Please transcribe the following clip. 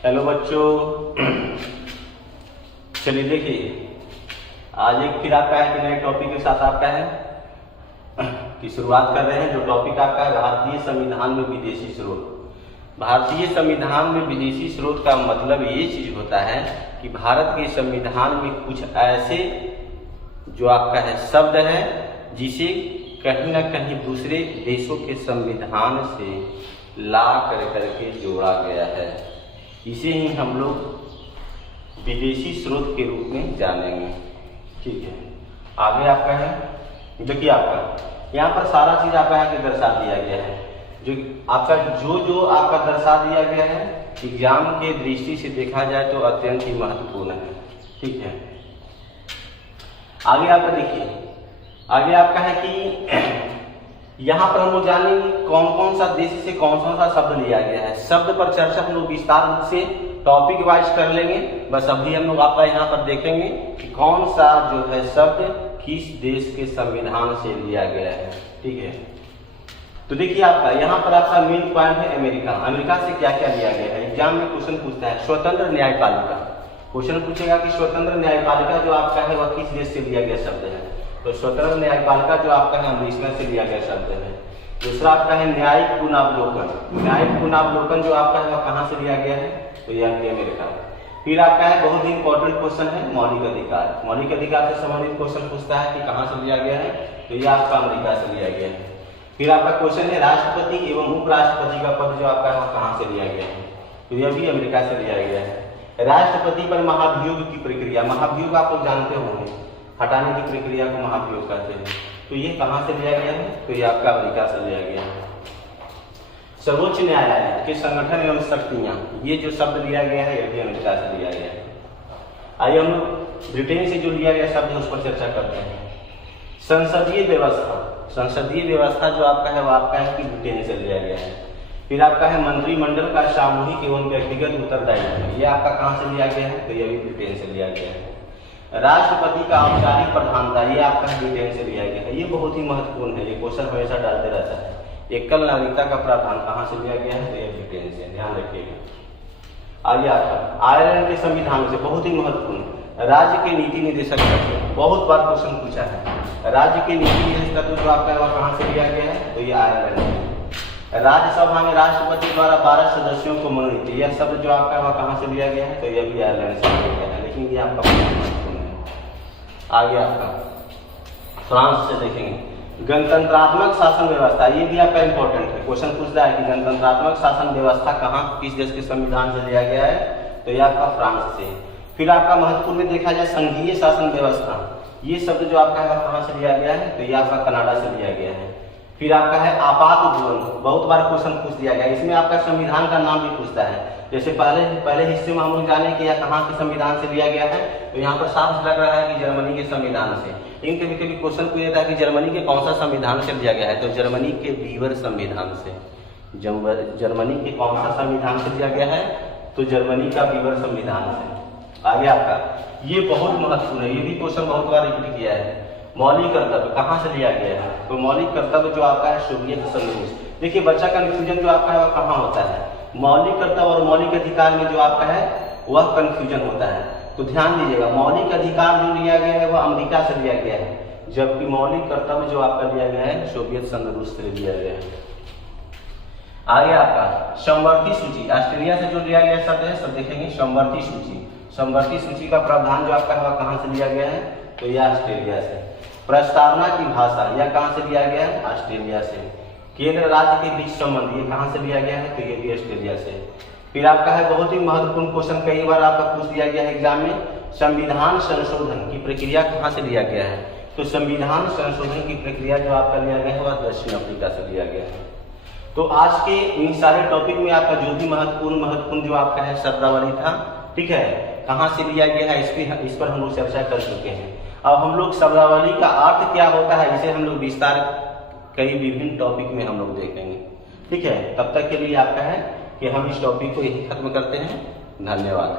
Hello बच्चों, चलिए देखिए आज एक फिर आपका है कि नए टॉपिक के साथ आपका है की शुरुआत कर रहे हैं। जो टॉपिक आपका है भारतीय संविधान में विदेशी स्रोत। भारतीय संविधान में विदेशी स्रोत का मतलब ये चीज होता है कि भारत के संविधान में कुछ ऐसे जो आपका है शब्द है जिसे कहीं ना कहीं दूसरे देशों के संविधान से ला करके जोड़ा गया है। इसे ही हम लोग विदेशी स्रोत के रूप में जानेंगे। ठीक है, आगे आपका है देखिए आपका यहाँ पर सारा चीज आपका यहाँ के दर्शा दिया गया है। जो आपका जो आपका दर्शा दिया गया है एग्जाम के दृष्टि से देखा जाए तो अत्यंत ही महत्वपूर्ण है। ठीक है, आगे आपका देखिए, आगे आपका है कि यहाँ पर हम लोग जानेंगे कौन कौन सा देश से कौन सा शब्द लिया गया है। शब्द पर चर्चा हम लोग विस्तार रूप से टॉपिक वाइज कर लेंगे। बस अभी हम लोग आपका यहाँ पर देखेंगे कि कौन सा जो है शब्द किस देश के संविधान से लिया गया है। ठीक है, तो देखिए आपका यहाँ पर आपका मेन पॉइंट है अमेरिका। अमेरिका से क्या क्या लिया गया है। एग्जाम में क्वेश्चन पूछता है स्वतंत्र न्यायपालिका। क्वेश्चन पूछेगा कि स्वतंत्र न्यायपालिका जो आपका है वह किस देश से लिया गया शब्द है। तो स्वतंत्र न्यायपालिका जो आपका है अमेरिका से लिया गया शब्द है। दूसरा आपका है न्यायिक पुनर्वलोकन। न्यायिक पुनर्वलोकन जो आपका है वह कहाँ से लिया गया है, तो यह अमेरिका। फिर आपका है बहुत ही इंपॉर्टेंट क्वेश्चन है मौलिक अधिकार। मौलिक अधिकार से संबंधित क्वेश्चन पूछता है कि कहाँ से लिया गया है, तो यह आपका अमेरिका से लिया गया है। फिर आपका क्वेश्चन है राष्ट्रपति एवं उपराष्ट्रपति का पद जो आपका है वह कहाँ से लिया गया है, तो यह भी अमेरिका से लिया गया है। राष्ट्रपति पर महाभियोग की प्रक्रिया, महाभियोग आप लोग जानते होंगे, हटाने की प्रक्रिया को महाभियोग कहते हैं, तो ये कहाँ से लिया गया है, तो ये आपका अमेरिका से लिया गया है। सर्वोच्च न्यायालय के संगठन एवं शक्तियां, ये जो शब्द लिया गया है यह भी अमेरिका से लिया गया है। आइए हम लोग ब्रिटेन से जो लिया गया शब्द है उस पर चर्चा करते हैं। संसदीय व्यवस्था, संसदीय व्यवस्था जो आपका है वह आपका है कि ब्रिटेन से लिया गया है। फिर आपका है मंत्रिमंडल का सामूहिक एवं व्यक्तिगत उत्तरदायित्व, यह आपका कहाँ से लिया गया है, तो यह भी ब्रिटेन से लिया गया है। राष्ट्रपति का औपचारिक प्रधानता, ये आपका ब्रिटेन से लिया गया है। ये बहुत ही महत्वपूर्ण है, ये क्वेश्चन हमेशा डालते रहता है। एकल नागरिकता का प्रावधान कहाँ से लिया गया है, तो ये ब्रिटेन से, ध्यान रखिएगा। आगे आपका आयरलैंड के संविधान से बहुत ही महत्वपूर्ण राज्य के नीति निदेशक तत्व, बहुत बार क्वेश्चन पूछा है। राज्य के नीति निदेशक तत्व जो आपका वह कहाँ से लिया गया है, तो ये आयरलैंड है। राज्यसभा में राष्ट्रपति द्वारा 12 सदस्यों को मनोनीत, यह शब्द जो आपका वह कहाँ से लिया गया है, तो यह भी आयरलैंड से लिया गया है, लेकिन ये आपका महत्वपूर्ण है। आगे आपका फ्रांस से देखेंगे गणतंत्रात्मक शासन व्यवस्था, ये भी आपका इंपॉर्टेंट है। क्वेश्चन पूछता है कि गणतंत्रात्मक शासन व्यवस्था कहाँ किस देश के संविधान से लिया गया है, तो यह आपका फ्रांस से। फिर आपका महत्वपूर्ण में देखा जाए संघीय शासन व्यवस्था, ये शब्द जो आपका है कहाँ से लिया गया है, तो यह आपका कनाडा से लिया गया है। फिर आपका है आपात द्वंद्व, बहुत बार क्वेश्चन पूछ दिया गया, इसमें आपका संविधान का नाम भी पूछता है। जैसे पहले हिस्से में हम लोग जाने कि यह कहाँ के संविधान से लिया गया है, तो यहाँ पर साफ लग रहा है कि जर्मनी के संविधान से। लेकिन कभी कभी क्वेश्चन पूछ देता है कि जर्मनी के कौन सा संविधान से लिया गया है, तो जर्मनी के वीवर संविधान से। जर्मनी के कौन सा संविधान से लिया गया है, तो जर्मनी का वीवर संविधान से। आगे आपका ये बहुत महत्वपूर्ण है, ये भी क्वेश्चन बहुत बार रिपीट किया है। मौलिक कर्तव्य कहाँ से लिया गया है, तो मौलिक कर्तव्य जो आपका है सोवियत संघ। देखिए बच्चा कंफ्यूजन जो आपका है वह कहाँ होता है, मौलिक कर्तव्य और मौलिक अधिकार में जो आपका है वह कंफ्यूजन होता है। तो ध्यान दीजिएगा, मौलिक अधिकार जो लिया गया है वह अमेरिका से लिया गया है, जबकि मौलिक कर्तव्य जो आपका लिया गया है सोवियत संघ रूस से लिया गया है। आगे आपका समवर्ती सूची, ऑस्ट्रेलिया से जो लिया गया शब्द है सब देखेंगे। समवर्ती सूची, समवर्ती सूची का प्रावधान जो आपका है वह कहाँ से लिया गया है, तो यह ऑस्ट्रेलिया से। प्रस्तावना की भाषा, यह कहाँ से लिया गया है, ऑस्ट्रेलिया से। केंद्र राज्य के बीच संबंध, ये कहाँ से लिया गया है, तो ये भी ऑस्ट्रेलिया से। फिर आपका है बहुत ही महत्वपूर्ण क्वेश्चन, कई बार आपका पूछ दिया गया है एग्जाम में, संविधान संशोधन की प्रक्रिया कहाँ से लिया गया है, तो संविधान संशोधन की प्रक्रिया जो आपका लिया गया है वह दक्षिण अफ्रीका से लिया गया है। तो आज के इन सारे टॉपिक में आपका जो भी महत्वपूर्ण जो आपका है शब्दावली था, ठीक है, कहाँ से लिया गया है इस पर हम लोग चर्चा कर चुके हैं। अब हम लोग शब्दावली का अर्थ क्या होता है इसे हम लोग विस्तार कई विभिन्न टॉपिक में हम लोग देखेंगे। ठीक है, तब तक के लिए आपका है कि हम इस टॉपिक को यही खत्म करते हैं। धन्यवाद।